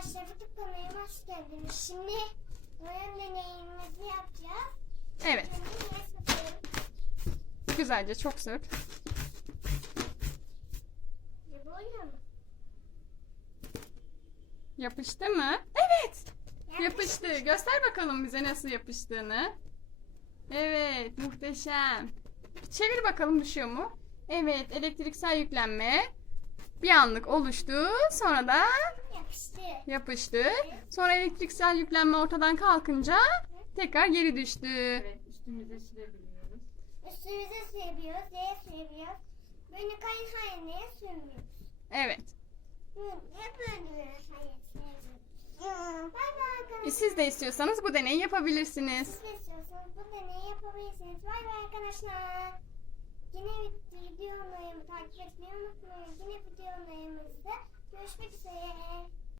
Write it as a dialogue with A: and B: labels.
A: arkadaşlar bu kanalıma hoş geldiniz. Şimdi boyam deneyimimizi yapacağız.
B: Evet. Güzelce çok sür. Yapıştı mı? Evet. Yapıştı. Göster bakalım bize nasıl yapıştığını. Evet, muhteşem. Çevir bakalım düşüyor mu? Evet, elektriksel yüklenme bir anlık oluştu. Sonra da
A: Yapıştı.
B: Yapıştı. Sonra elektriksel yüklenme ortadan kalkınca tekrar geri düştü.
C: Evet, üstümüze sürebiliyoruz.
A: Üstümüze sürebiliyoruz, yere sürebiliyoruz. Böyle kayın haline sürmüyoruz.
B: Evet.
A: Hep böyle hayır sürebiliyoruz. Bay bay arkadaşlar.
B: E, Siz de istiyorsanız bu deneyi yapabilirsiniz.
A: Siz de istiyorsanız bu deneyi yapabilirsiniz. Bay bay arkadaşlar. Yine videolarımı takip etmeyi unutmayın. Yine videolarımızda görüşmek üzere.